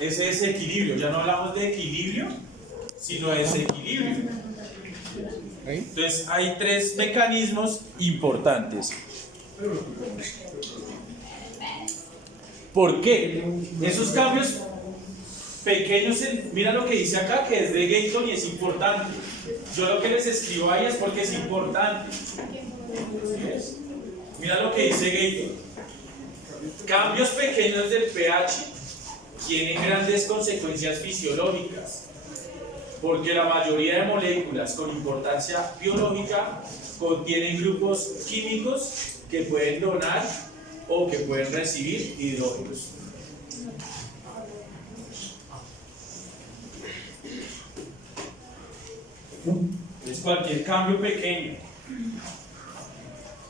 ese desequilibrio. Ya no hablamos de equilibrio, sino de desequilibrio. Entonces hay tres mecanismos importantes. ¿Por qué? Esos cambios pequeños, mira lo que dice acá, que es de Gayton y es importante. Yo lo que les escribo ahí es porque es importante. Mira lo que dice Gayton. Cambios pequeños del pH tienen grandes consecuencias fisiológicas, porque la mayoría de moléculas con importancia biológica contienen grupos químicos que pueden donar o que pueden recibir hidrógenos. Entonces cualquier cambio pequeño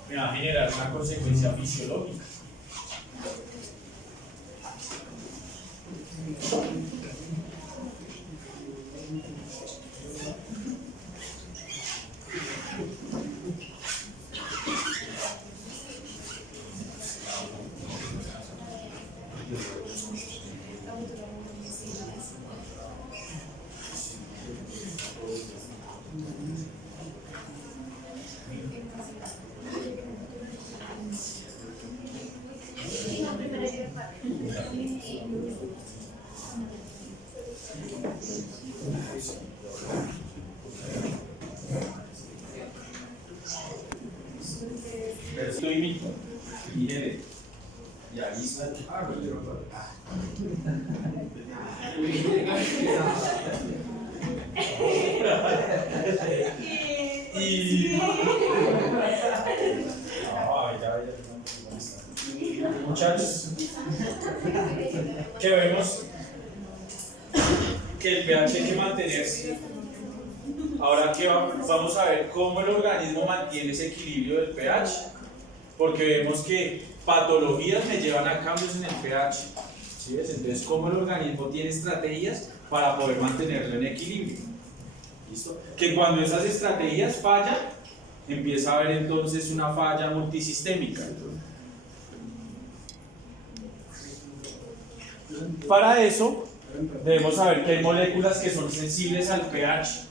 me va a generar una consecuencia fisiológica. Estoy y ahí está. Muchachos, que vemos que el pH hay que mantenerse. Ahora que vamos a ver cómo el organismo mantiene ese equilibrio del pH, porque vemos que patologías me llevan a cambios en el pH. ¿Sí ves? Entonces, cómo el organismo tiene estrategias para poder mantenerlo en equilibrio. ¿Listo? Que cuando esas estrategias fallan, empieza a haber entonces una falla multisistémica. Para eso, debemos saber que hay moléculas que son sensibles al pH.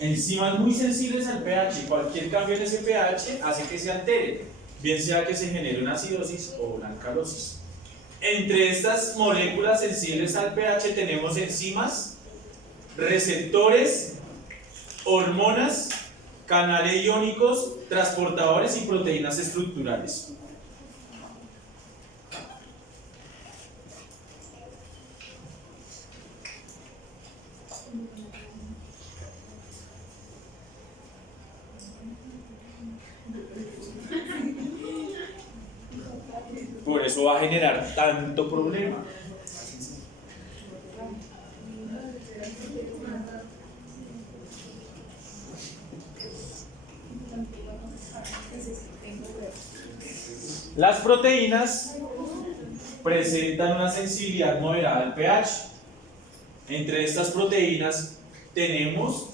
Enzimas muy sensibles al pH, cualquier cambio en ese pH hace que se altere, bien sea que se genere una acidosis o una alcalosis. Entre estas moléculas sensibles al pH tenemos enzimas, receptores, hormonas, canales iónicos, transportadores y proteínas estructurales. Por eso va a generar tanto problema. Las proteínas presentan una sensibilidad moderada al pH. Entre estas proteínas tenemos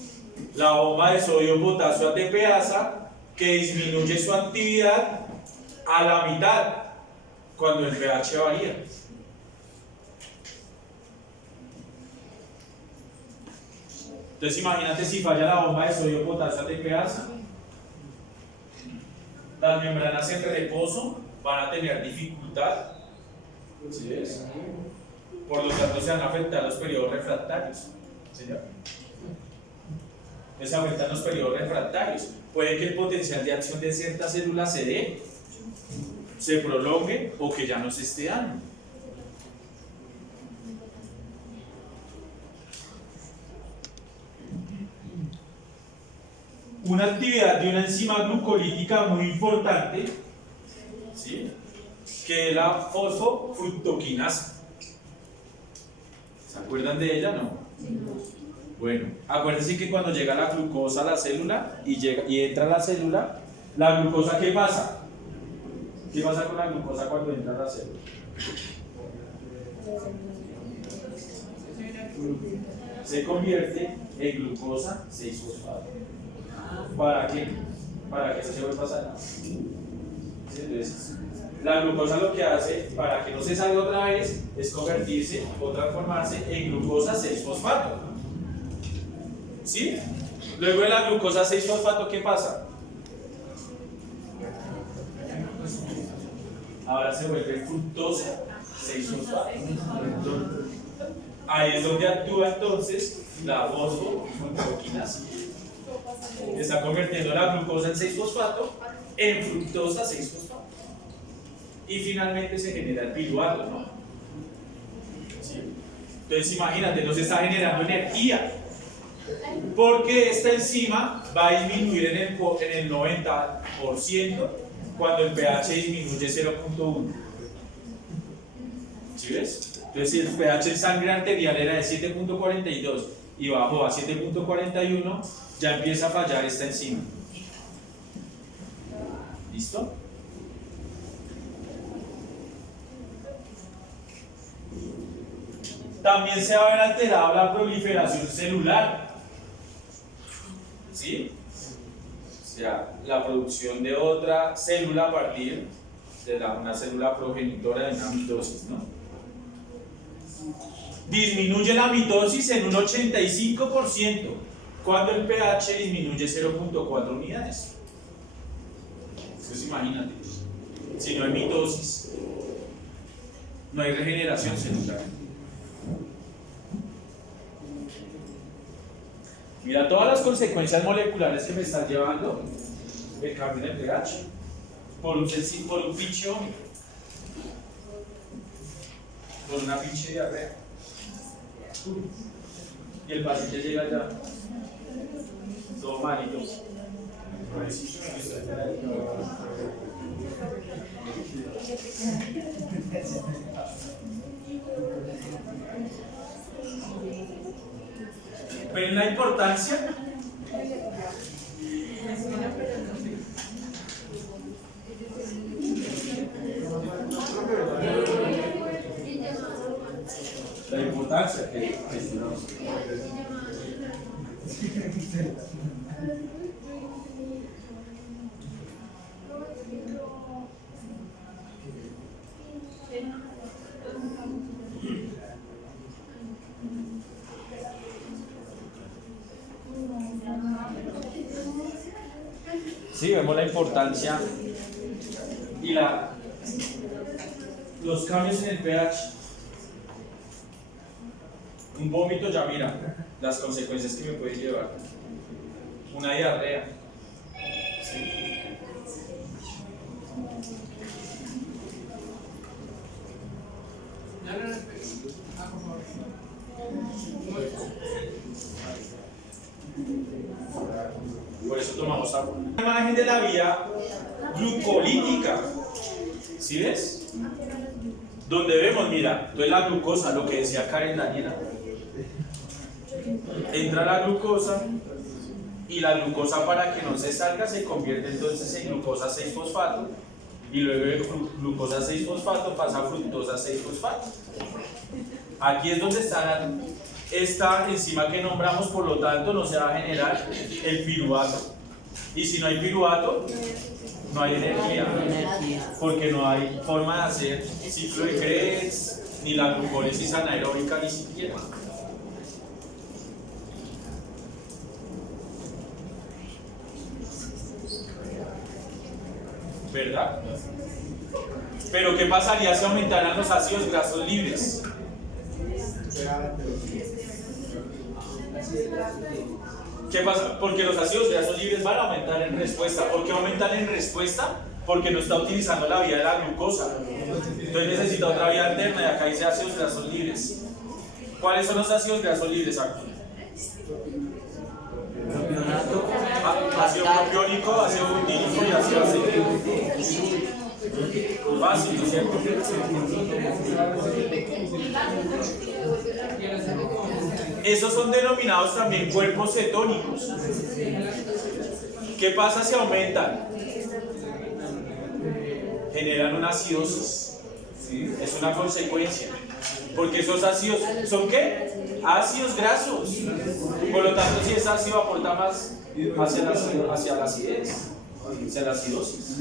la bomba de sodio-potasio ATPasa, que disminuye su actividad a la mitad cuando el pH varía. Entonces imagínate si falla la bomba de sodio-potasio ATPasa, las membranas en reposo van a tener dificultad. ¿Sí ves? Por lo tanto se van a afectar los periodos refractarios. ¿Señor? Se afectan los periodos refractarios. Puede que el potencial de acción de ciertas células se dé, se prolongue o que ya no se esté dando. Una actividad de una enzima glucolítica muy importante, ¿sí?, que es la fosfofructoquinasa. ¿Se acuerdan de ella? No. Bueno, acuérdense que cuando llega la glucosa a la célula y entra a la célula, la glucosa, ¿qué pasa? ¿Qué pasa con la glucosa cuando entra a la célula? Se convierte en glucosa 6-fosfato. ¿Para qué? para que eso se vuelva a sanar. Entonces, la glucosa lo que hace para que no se salga otra vez es convertirse o transformarse en glucosa 6-fosfato. ¿Sí? Luego de la glucosa 6-fosfato, ¿qué pasa? Ahora se vuelve fructosa 6-fosfato. Ahí es donde actúa entonces la fosfofructoquinasa. Está convirtiendo la glucosa en 6-fosfato en fructosa 6-fosfato. Y finalmente se genera el piruvato, ¿no? ¿Sí? Entonces imagínate, no se está generando energía. Porque esta enzima va a disminuir en el 90% cuando el pH disminuye 0.1. ¿Sí ves? Entonces si el pH en sangre arterial era de 7.42 y bajó a 7.41, ya empieza a fallar esta enzima. ¿Listo? También se va a ver alterada la proliferación celular. ¿Sí? O sea, la producción de otra célula a partir de una célula progenitora de una mitosis, ¿no? Disminuye la mitosis en un 85% cuando el pH disminuye 0.4 unidades. Entonces imagínate, si no hay mitosis, no hay regeneración celular. Mira todas las consecuencias moleculares que me están llevando el cambio de pH por un pinche vómito, por una pinche diarrea. Y el paciente llega ya todo malito. ¿Ven la importancia? La importancia que gestionamos. Sí, vemos la importancia y los cambios en el pH. Un vómito, ya mira las consecuencias que me puede llevar. Una diarrea. ¿Sí? Por eso tomamos agua. Una imagen de la vía glucolítica. ¿Sí ves? Donde vemos, mira, entonces la glucosa, lo que decía Karen Daniela. Entra la glucosa y la glucosa, para que no se salga, se convierte entonces en glucosa 6-fosfato y luego de glucosa 6-fosfato pasa a fructosa 6-fosfato. Aquí es donde está esta enzima que nombramos, por lo tanto no se va a generar el piruvato. Y si no hay piruvato, no hay energía, porque no hay forma de hacer ciclo de Krebs, ni la glucólisis anaeróbica, ni siquiera. ¿Verdad? Pero ¿qué pasaría si aumentaran los ácidos grasos libres? ¿Qué pasa? Porque los ácidos grasos libres van a aumentar en respuesta. ¿Por qué aumentan en respuesta? Porque no está utilizando la vía de la glucosa. Entonces necesita otra vía alterna y acá dice ácidos grasos libres. ¿Cuáles son los ácidos grasos libres aquí? Ácido propiónico, ácido butírico y ácido acético. Básico, ¿cierto? Esos son denominados también cuerpos cetónicos. ¿Qué pasa si aumentan? Generan una acidosis. ¿Sí? Es una consecuencia. Porque esos ácidos, ¿son qué? Ácidos grasos. Por lo tanto, si es ácido, aporta más hacia la acidez. Es la acidosis.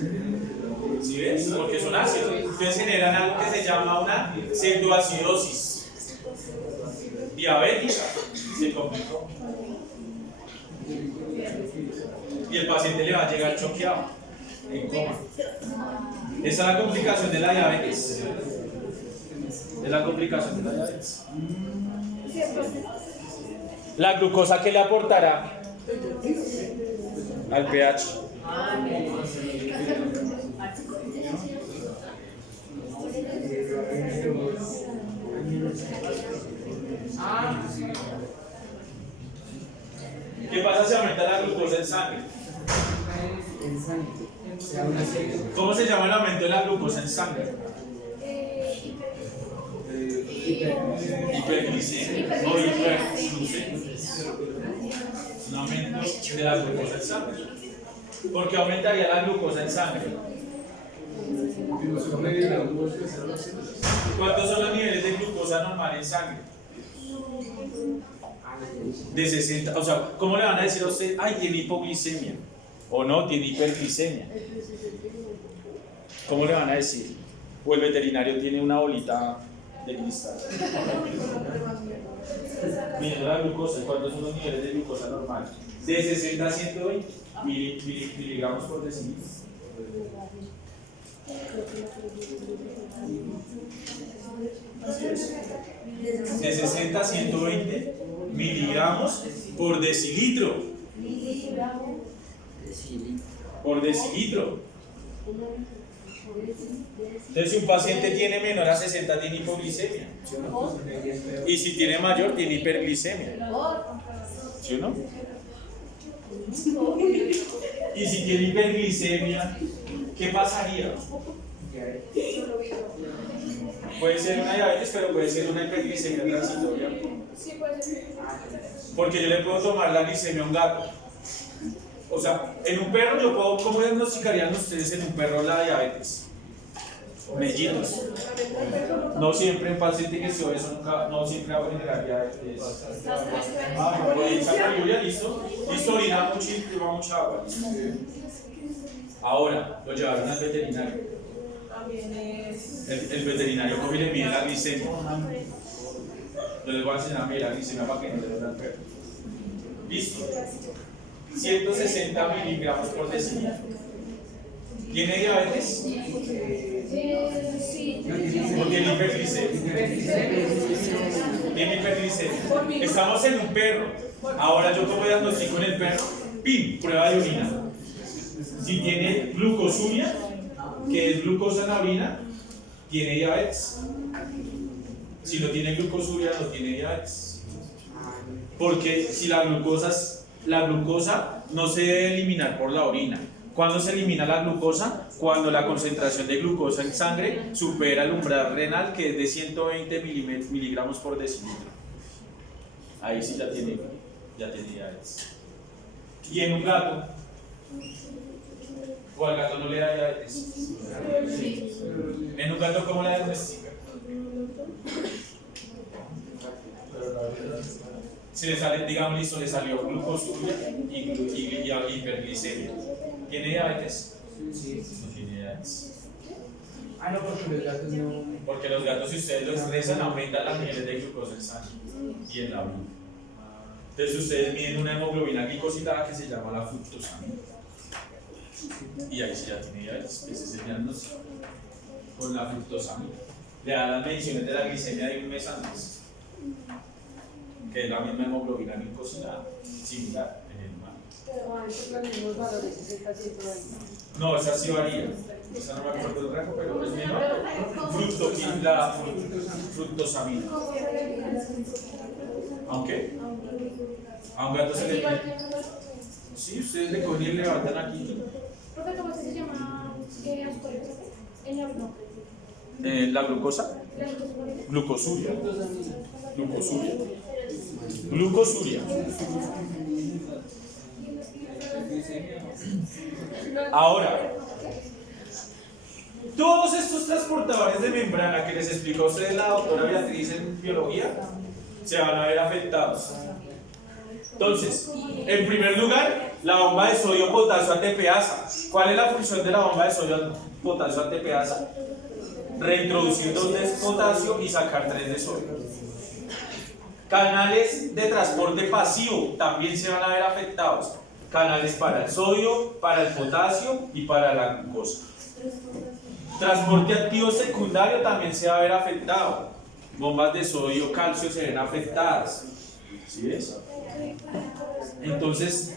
¿Sí ves? Porque son ácidos. Entonces generan algo que se llama una pseudoacidosis diabética. Se complicó. Y el paciente le va a llegar choqueado, en coma. Esa es la complicación de la diabetes. Es la complicación de la diabetes. La glucosa, ¿qué le aportará al pH? ¿Qué pasa si aumenta la glucosa en sangre? ¿Cómo se llama el aumento de la glucosa en sangre? Hiperglicemia o hiperglucemia. Un aumento de la glucosa en sangre. ¿Por qué aumentaría la glucosa en sangre? ¿Cuántos son los niveles de glucosa normal en sangre? De 60. O sea, ¿cómo le van a decir a usted, ay, tiene hipoglicemia? O no, tiene hiperglicemia. ¿Cómo le van a decir? O el veterinario tiene una bolita de cristal. Miren la glucosa, ¿cuántos son los niveles de glucosa normal? De 60 a 120 miligramos por decilitro. Así es. De 60 a 120 miligramos por decilitro. Por decilitro. Entonces, si un paciente tiene menor a 60, tiene hipoglicemia. ¿Sí o no? Y si tiene mayor, tiene hiperglicemia. ¿Sí o no? Y si tiene hiperglicemia, ¿qué pasaría? Puede ser una diabetes, pero puede ser una hiperglicemia transitoria. Porque yo le puedo tomar la glicemia a un gato. O sea, en un perro yo puedo, ¿cómo diagnosticarían ustedes en un perro la diabetes? Mellitos. No siempre en paciente que se obeso, nunca, no siempre va a generar diabetes. Pues saca lluvia, listo. Listo, orina mucho y toma mucha agua. Ahora, lo llevaron al veterinario. El veterinario coge y le mide la glicemia. Yo les voy a enseñar a medir la glicemia para que no le den al perro. Listo. 160 miligramos por decilitro. ¿Tiene diabetes? Sí. ¿O tiene hiperglicemia? Tiene hiperglicemia. Estamos en un perro. Ahora yo como diagnostico en el perro, ¡pim! Prueba de orina. Si tiene glucosuria, que es glucosa en la orina, tiene diabetes. Si no tiene glucosuria, no tiene diabetes. Porque si la glucosa no se debe eliminar por la orina. ¿Cuándo se elimina la glucosa? Cuando la concentración de glucosa en sangre supera el umbral renal, que es de 120 miligramos por decilitro. Ahí sí ya tiene diabetes. Y en un gato, o al gato no le da diabetes. Sí. En un gato, ¿cómo la diagnostica? Se le sale, digamos, listo, le salió glucosuria y hiperglicemia. ¿Tiene diabetes? Sí. No tiene diabetes. Ah, no, porque los gatos no. Porque los gatos, si ustedes lo estresan, aumentan las niveles de glucosa en sangre y en la orina. Entonces, ustedes miden una hemoglobina glicosilada que se llama la fructosamina. Y ahí sí ya tiene diabetes. Ese es el diagnóstico con la fructosamina. Le dan las mediciones de la glicemia de un mes antes, que es la misma hemoglobina glicosilada, similar en el humano. Pero antes los mismos valores, 60, 120. No, esa sí varía. Esa no me acuerdo del rango, pero es menor. La fructosamina. ¿Aunque? A un gato se le pide. Sí, ustedes le cogen y le levantan aquí. Profe, ¿cómo se llama azúcar? En la no. La glucosa. Glucosuria. Glucosuria. Glucosuria. Ahora, todos estos transportadores de membrana que les explicó a ustedes la doctora Beatriz en biología se van a ver afectados. Entonces, en primer lugar, La bomba de sodio potasio ATPasa. ¿Cuál es la función de la bomba de sodio potasio ATPasa? Reintroducir 2 de potasio y sacar 3 de sodio. Canales de transporte pasivo también se van a ver afectados. Canales para el sodio, para el potasio y para la glucosa. Transporte activo secundario también se va a ver afectado. Bombas de sodio, calcio se ven afectadas. ¿Sí ves? Entonces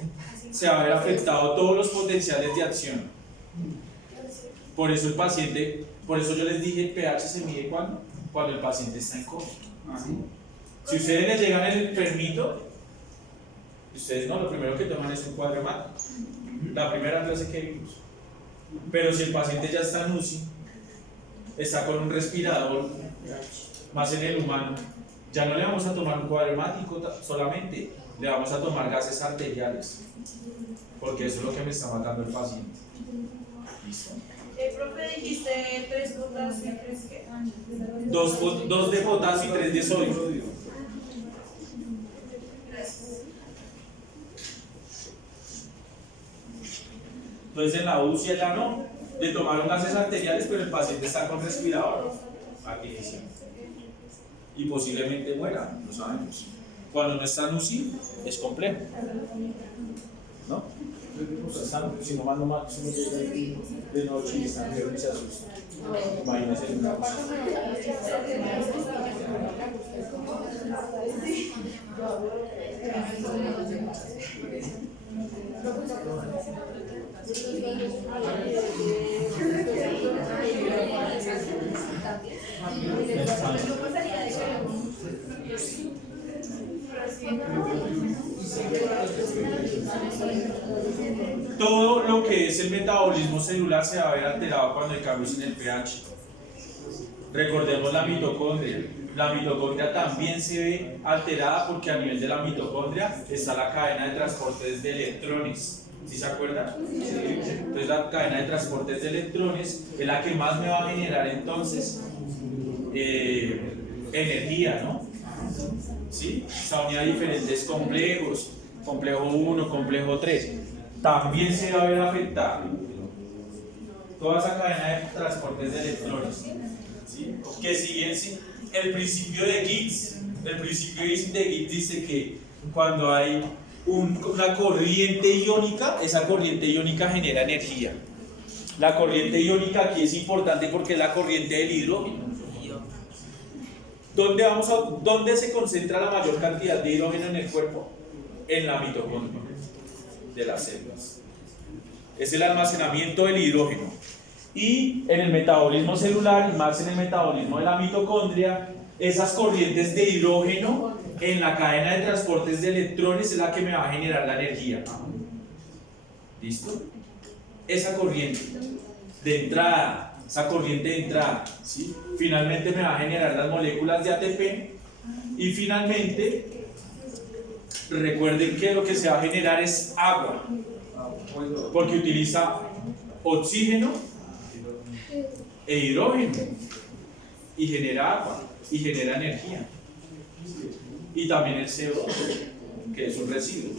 se va a ver afectado todos los potenciales de acción. Por eso el paciente, por eso yo les dije el pH se mide cuando el paciente está en coma. Si ustedes les llegan el enfermito, ustedes no, lo primero que toman es un cuadro hemático. La primera clase que vimos. Pero si el paciente ya está en UCI, está con un respirador, más en el humano, ya no le vamos a tomar un cuadro hemático solamente, le vamos a tomar gases arteriales, porque eso es lo que me está matando el paciente. ¿Listo? Profe, dijiste 3 potasio y 3 qué? 2 de potasio y 3 de sodio. Entonces en la UCI ya no, le tomaron gases arteriales, pero el paciente está con respirador artificial y posiblemente muera, no sabemos. Cuando no está en UCI es complejo, ¿no? Si no mando más, si no llega de noche y están y se asusta. Imagínense el caos. Todo lo que es el metabolismo celular se va a ver alterado cuando hay cambios en el pH. Recordemos la mitocondria. La mitocondria también se ve alterada porque a nivel de la mitocondria está la cadena de transportes de electrones. ¿Sí se acuerdan? Entonces la cadena de transportes de electrones es la que más me va a generar entonces energía, ¿no? ¿Sí? Esta unidad de diferentes complejos, complejo 1, complejo 3, también se va a ver afectada toda esa cadena de transportes de electrones, ¿sí? Que siguen el principio de Gibbs. El principio de Gibbs dice que cuando hay una corriente iónica, esa corriente iónica genera energía. La corriente iónica aquí es importante porque es la corriente del hidrógeno. ¿Dónde se concentra la mayor cantidad de hidrógeno en el cuerpo? En la mitocondria de las células. Es el almacenamiento del hidrógeno. Y en el metabolismo celular, y más en el metabolismo de la mitocondria, esas corrientes de hidrógeno en la cadena de transportes de electrones es la que me va a generar la energía. ¿Listo? Esa corriente de entrada, ¿sí? Finalmente me va a generar las moléculas de ATP y finalmente recuerden que lo que se va a generar es agua, porque utiliza oxígeno e hidrógeno y genera agua y genera energía, y también el CO2, que es un residuo.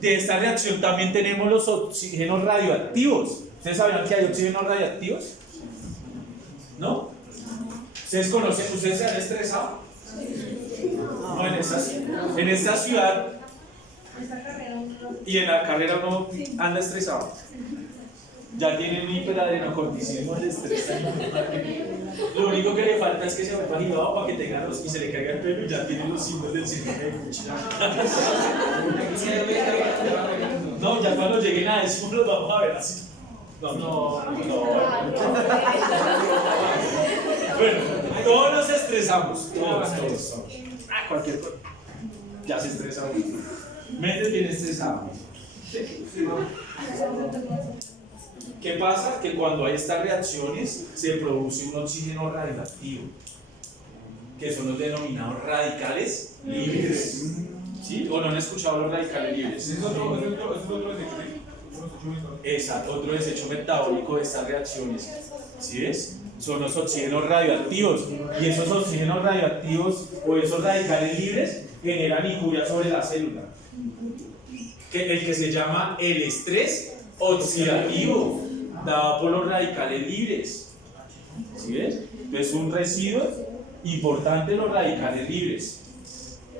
De esta reacción también tenemos los oxígenos radioactivos. ¿Ustedes sabían que hay oxígenos radioactivos? ¿No? ¿Ustedes conocen? ¿Ustedes se han estresado? No, en esta ciudad y en la carrera uno anda estresado. Ya tienen hiperadrenocorticismo, el estrés. Lo único que le falta es que se vuelva agitado para que tengan y se le caiga el pelo y ya tienen los signos del síndrome de Cushing. No, ya cuando lleguen a eso los vamos a ver así. No. Bueno, todos nos estresamos. Todos. Cualquier cosa. Ya se estresa uno. Mente tiene estresado. ¿Qué pasa? Que cuando hay estas reacciones se produce un oxígeno radioactivo, que son los denominados radicales libres. ¿Sí? ¿O no han escuchado los radicales libres? Es otro desecho. Exacto, otro desecho metabólico de estas reacciones. ¿Sí ves? Son los oxígenos radioactivos. Y esos oxígenos radioactivos o esos radicales libres generan injuria sobre la célula. el que se llama el estrés oxidativo, dado por los radicales libres. ¿Sí ves? Es un residuo importante de los radicales libres.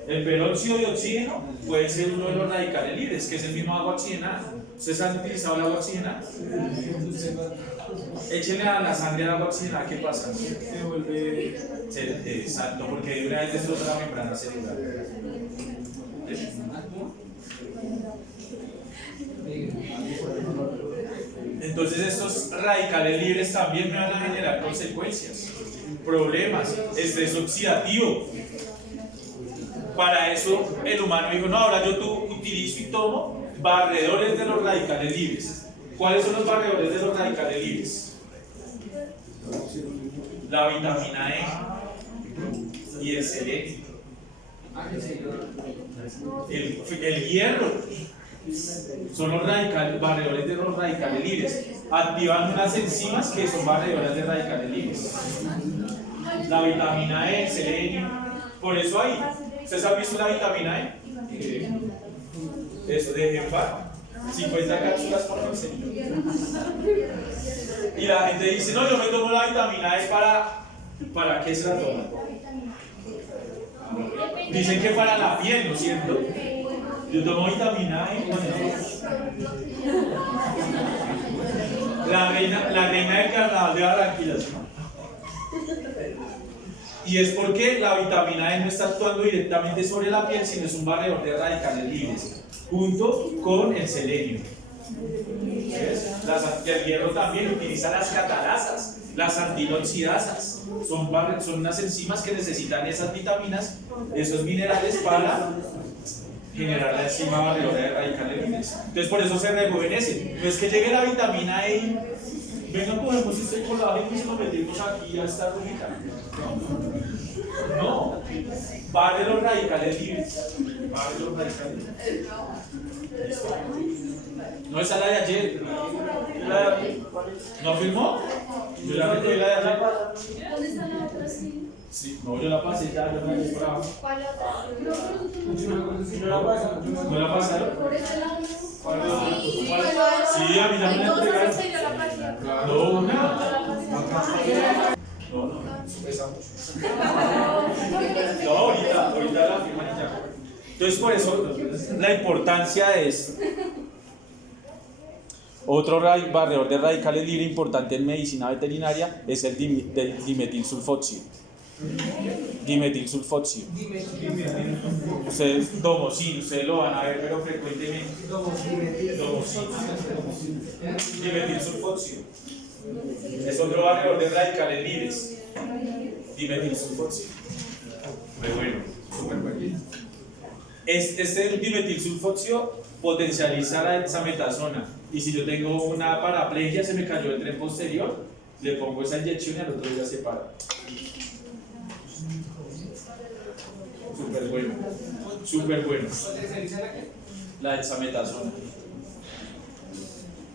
El peróxido de oxígeno puede ser uno de los radicales libres, que es el mismo agua oxigenada. ¿Ustedes han utilizado el agua oxigenada? Échenle a la sangre al agua oxigenada, ¿qué pasa? Se vuelve exacto, porque de una vez destroza la membrana celular. Entonces estos radicales libres también me van a generar consecuencias, problemas, estrés oxidativo. Para eso el humano dijo, no, ahora yo utilizo y tomo barredores de los radicales libres. ¿Cuáles son los barredores de los radicales libres? La vitamina E y el selenio. El hierro son los barredores de los radicales libres. Activan unas enzimas que son barredores de radicales libres. La vitamina E, el selenio. Por eso hay. ¿Ustedes han visto la vitamina E? Eso, de Genvar. 50 cápsulas por noche. Y la gente dice, no, yo me tomo la vitamina E ¿para qué se la toma? Dicen que para la piel, ¿no es cierto? Yo tomo vitamina E. La reina del carnaval de Barranquilla, ¿no? Y es porque la vitamina E no está actuando directamente sobre la piel, sino es un barredor de radicales libres, junto con el selenio. El hierro también utiliza las catalasas, las antioxidasas. Son unas enzimas que necesitan esas vitaminas, esos minerales para generar la enzima barredora de radicales libres. Entonces por eso se rejuvenecen. No es que llegue la vitamina E y venga, cogemos este colágeno y se lo metemos aquí a esta rojita. No, va de los radicales libres. Va de los radicales libres. ¿Listo? No, esa es la de ayer. ¿No firmó? Yo la metí la de ayer. ¿Dónde está la otra? Sí. Sí, no, yo la pasé ya, yo la metí por abajo. ¿Cuál otra? ¿No la pasaron? Por ese lado. Sí, a mí ya me la entregaron. No, no, ahorita la firman y ya. Entonces, por eso, la importancia es. Otro barredor de radicales libres importante en medicina veterinaria es el dimetilsulfóxido. Dimetilsulfóxido. Ustedes, domocin, ustedes lo van a ver, pero frecuentemente. Domocin. Dimetilsulfóxido. Es otro barredor de radicales libres. Dimetilsulfóxido. Muy bueno, súper bueno. Este dimetilsulfóxido potencializa la hexametasona. Y si yo tengo una paraplegia, se me cayó el tren posterior, le pongo esa inyección y al otro día se para. Súper bueno. Súper bueno. La hexametasona.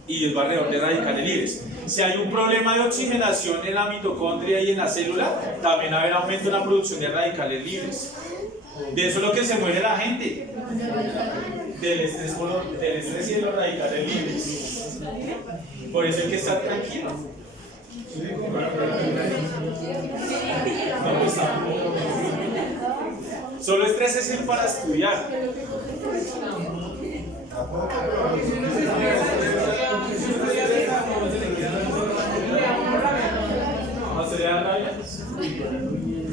Y el barredor de radicales libres. Si hay un problema de oxigenación en la mitocondria y en la célula, también va a haber aumento en la producción de radicales libres. De eso es lo que se muere la gente. Del estrés y de los radicales libres. Por eso hay que estar tranquilo. No, pues tampoco. Solo estrés es el para estudiar. ¿No se le da rabia?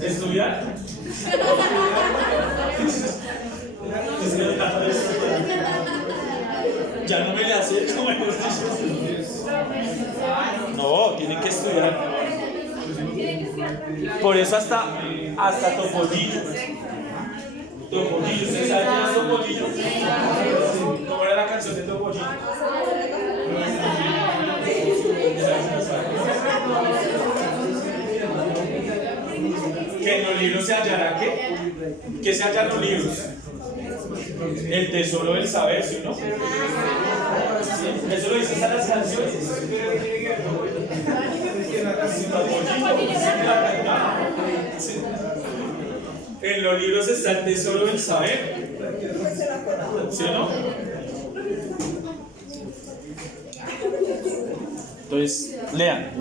¿Estudiar? Ya no me le hace el número. No, tienen que estudiar. Por eso hasta Topollillo. Topollillo, ¿ustedes saben quién es Topollillo? ¿Cómo era la canción de Topollillo? Que en los libros se hallará ¿qué? ¿Qué se hallan en los libros? El tesoro del saber, ¿sí o no? Eso lo dicen en las canciones. En los libros está el tesoro del saber. ¿Sí o no? Entonces, lean.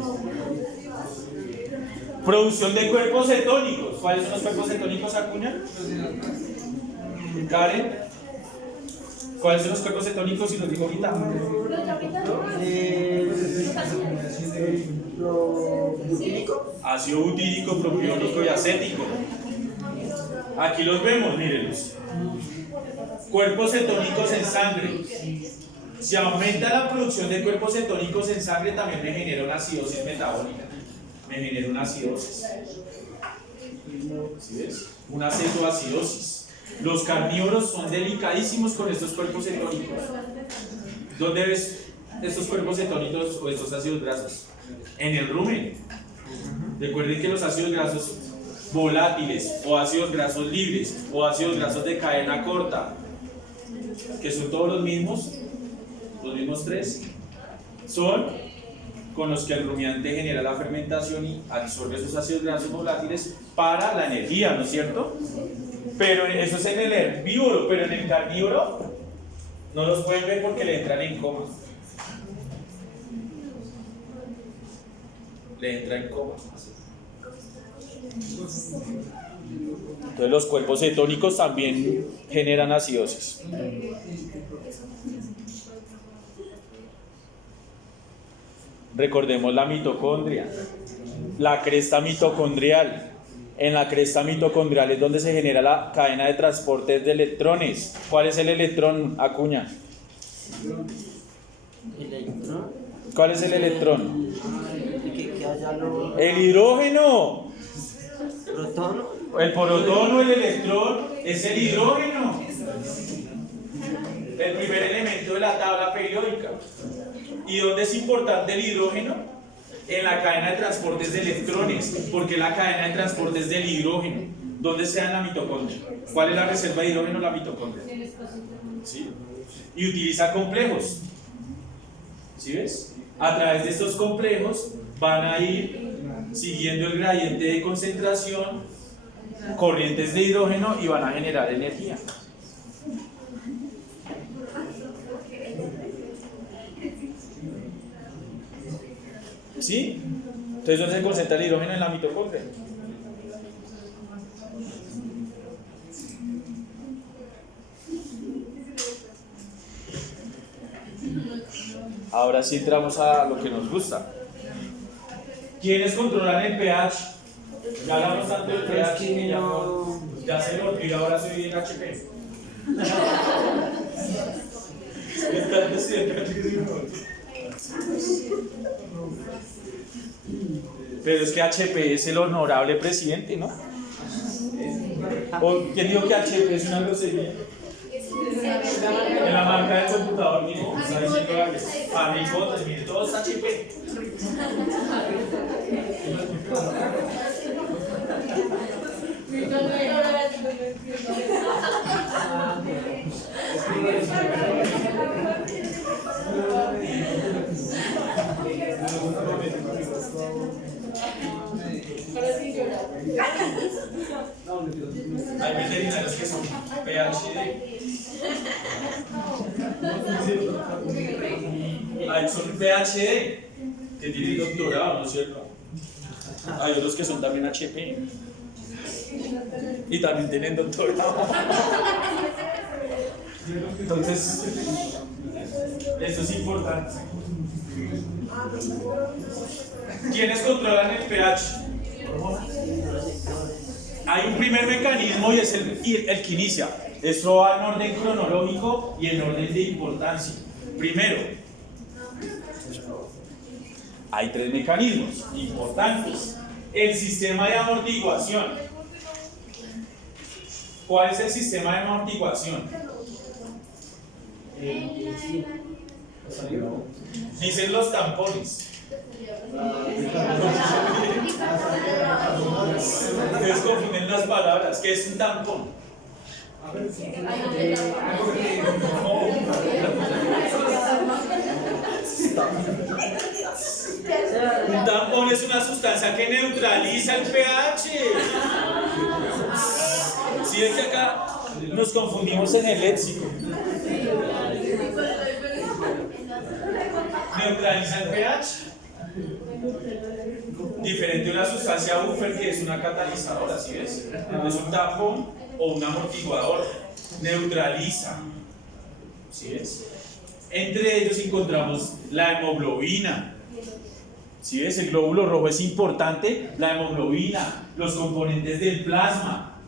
Producción de cuerpos cetónicos. ¿Cuáles son los cuerpos cetónicos, Acuña? Karen. ¿Cuáles son los cuerpos cetónicos? Y los digo ahorita. Ácido butírico, propiónico y acético. Aquí los vemos, mírenlos. Cuerpos cetónicos en sangre. Si aumenta la producción de cuerpos cetónicos en sangre, también me genera una acidosis metabólica. Me genera una acidosis. ¿Sí ves? Una cetoacidosis. Los carnívoros son delicadísimos con estos cuerpos cetónicos. ¿Dónde ves estos cuerpos cetónicos o estos ácidos grasos? En el rumen. Recuerden que los ácidos grasos volátiles o ácidos grasos libres o ácidos grasos de cadena corta, que son todos los mismos tres, son con los que el rumiante genera la fermentación y absorbe esos ácidos grasos volátiles para la energía, ¿no es cierto? Pero eso es en el herbívoro, pero en el carnívoro no los pueden ver porque le entran en coma. Le entra en coma. Entonces los cuerpos cetónicos también generan acidosis. Recordemos la mitocondria, la cresta mitocondrial. En la cresta mitocondrial es donde se genera la cadena de transporte de electrones. ¿Cuál es el electrón, Acuña? ¿Electrón? ¿Cuál es el electrón? Que haya lo... El hidrógeno. ¿Protono? El protón o el electrón es el hidrógeno. El primer elemento de la tabla periódica. ¿Y dónde es importante el hidrógeno? En la cadena de transportes de electrones, porque la cadena de transportes del hidrógeno. ¿Dónde se da en la mitocondria? ¿Cuál es la reserva de hidrógeno? La mitocondria. ¿Sí? Y utiliza complejos. ¿Sí ves? A través de estos complejos van a ir siguiendo el gradiente de concentración, corrientes de hidrógeno y van a generar energía. ¿Sí? Entonces, ¿dónde se concentra el hidrógeno? En la mitocondria. Ahora sí entramos a lo que nos gusta. ¿Quiénes controlan el pH? Ya hablamos tanto del pH que ya se me olvidó, ahora soy bien HP. Pero es que HP es el honorable presidente, ¿no? ¿O quién dijo que HP es una grosería? En la marca del computador, mire, está diciendo Harry Potter, mire, todo es HP. Hay veterinarios que son PhD. Son PhD que tienen doctorado, ¿no es cierto? Hay otros que son también HP y también tienen doctorado. Entonces, eso es importante. ¿Quiénes controlan el pH? Hay un primer mecanismo y es el que inicia. Esto va en orden cronológico y en orden de importancia. Primero, hay tres mecanismos importantes. El sistema de amortiguación. ¿Cuál es el sistema de amortiguación? Dicen los tampones. Ustedes confunden las palabras. ¿Qué es un tampón? Un tampón es una sustancia que neutraliza el pH. Si es que acá nos confundimos en el léxico. Neutraliza el pH. Diferente a una sustancia buffer que es una catalizadora, ¿sí ves? Es un tapón o un amortiguador. Neutraliza, ¿sí ves? Entre ellos encontramos la hemoglobina. ¿Sí ves? El glóbulo rojo es importante, la hemoglobina, los componentes del plasma.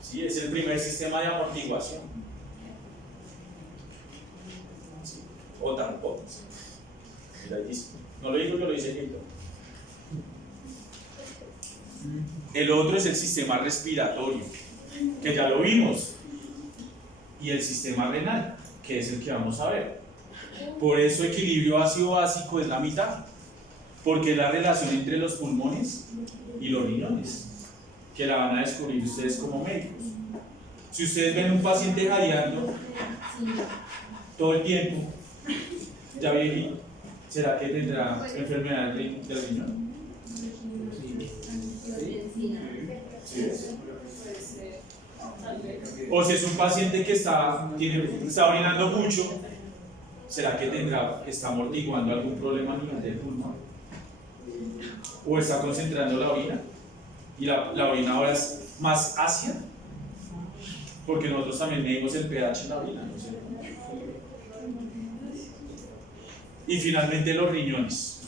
¿Sí? Es el primer sistema de amortiguación. ¿Sí? O tampones. Mira, ahí dice. No lo digo yo, lo dice Hilton. El otro es el sistema respiratorio, que ya lo vimos. Y el sistema renal, que es el que vamos a ver. Por eso equilibrio ácido-básico es la mitad. Porque es la relación entre los pulmones y los riñones, que la van a descubrir ustedes como médicos. Si ustedes ven un paciente jadeando todo el tiempo, ya viejito, ¿será que tendrá enfermedad del riñón? ¿Sí? O si es un paciente que está orinando mucho, ¿será que está amortiguando algún problema a nivel del pulmón? O está concentrando la orina y la orina ahora es más ácida, porque nosotros también medimos el pH en la orina, no sé. Y finalmente los riñones.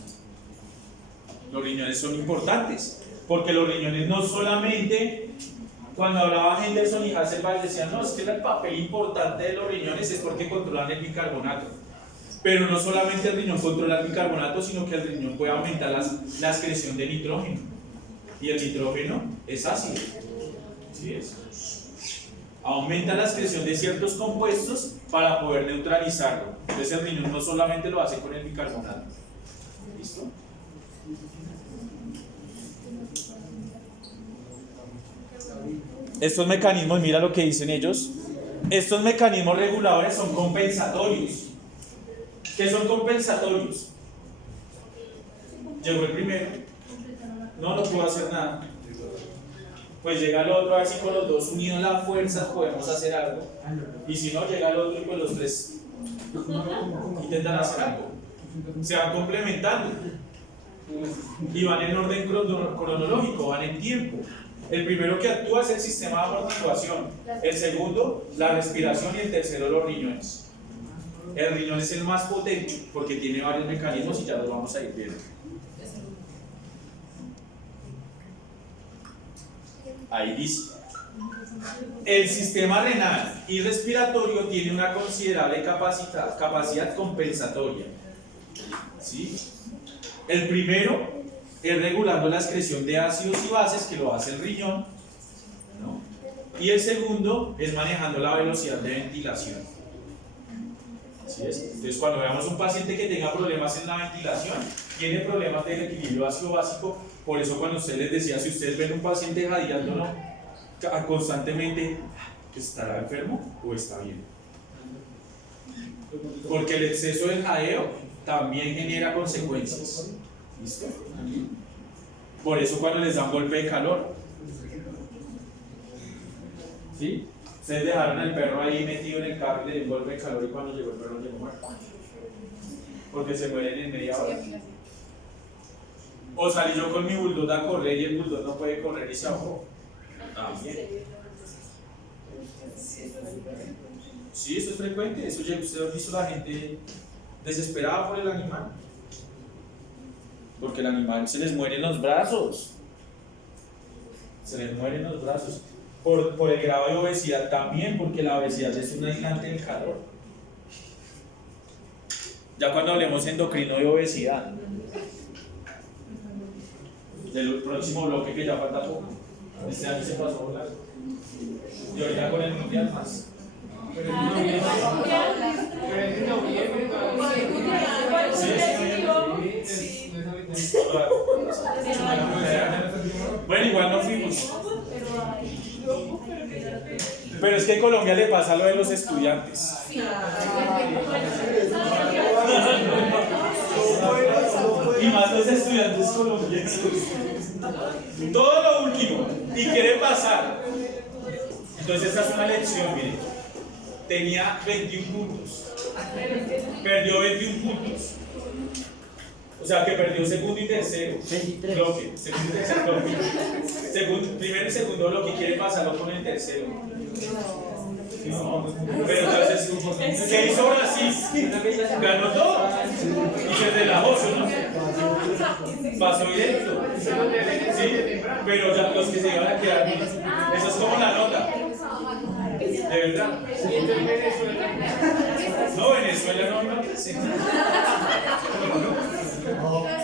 Los riñones son importantes, porque los riñones no solamente, cuando hablaba Henderson y Hasselbalch decían, no, es que el papel importante de los riñones es porque controlan el bicarbonato. Pero no solamente el riñón controla el bicarbonato, sino que el riñón puede aumentar la excreción de nitrógeno. Y el nitrógeno es ácido. ¿Sí es? Aumenta la excreción de ciertos compuestos para poder neutralizarlo. Entonces el riñón no solamente lo hace con el bicarbonato. ¿Listo? Estos mecanismos, mira lo que dicen ellos. Estos mecanismos reguladores son compensatorios. ¿Qué son compensatorios? Llegó el primero, no puedo hacer nada. Pues llega el otro, a ver si con los dos unidos las fuerzas podemos hacer algo. Y si no, llega el otro y pues los tres intentan hacer algo. Se van complementando. Y van en orden cronológico, van en tiempo. El primero que actúa es el sistema de amortiguación. El segundo, la respiración. Y el tercero, los riñones. El riñón es el más potente porque tiene varios mecanismos y ya los vamos a ir viendo. Ahí dice: el sistema renal y respiratorio tiene una considerable capacidad compensatoria. ¿Sí? El primero es regulando la excreción de ácidos y bases, que lo hace el riñón, ¿no? Y el segundo es manejando la velocidad de ventilación. ¿Sí es? Entonces, cuando veamos un paciente que tenga problemas en la ventilación, tiene problemas del equilibrio ácido-básico. Por eso, cuando usted les decía, si ustedes ven un paciente jadeando constantemente, ¿estará enfermo o está bien? Porque el exceso del jadeo también genera consecuencias. ¿Listo? Por eso, cuando les da un golpe de calor, ¿sí? Ustedes dejaron al perro ahí metido en el carro y le dio un golpe de calor, y cuando llegó el perro llegó muerto. Porque se mueren en media hora. O salí yo con mi bulldog a correr y el bulldog no puede correr y se ahogó. También. Sí, eso es frecuente. Eso ya usted ha visto, la gente desesperada por el animal. Porque el animal se les muere en los brazos. Se les mueren los brazos. Por el grado de obesidad también, porque la obesidad es un aislante del calor. Ya cuando hablemos endocrino de obesidad, del próximo bloque, que ya falta poco. Este año se pasó volando. Y ahorita con el mundial más. Bueno, igual no fuimos. Pero es que en Colombia le pasa lo de los estudiantes. Y más los estudiantes colombianos. Todo lo último. Y quiere pasar. Entonces esta es una lección, miren. Tenía 21 puntos. Perdió 21 puntos. O sea, que perdió segundo y tercero 23. bloque. Segundo y tercer bloque. Primero y segundo bloque, quiere pasarlo con el tercero. No. Pero entonces, ¿qué hizo Brasil? Ganó todo y se relajó, ¿sí o no? Pasó directo. Sí, pero ya los que se iban a quedar, eso es como la nota. De verdad. No, Venezuela no, no,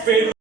pero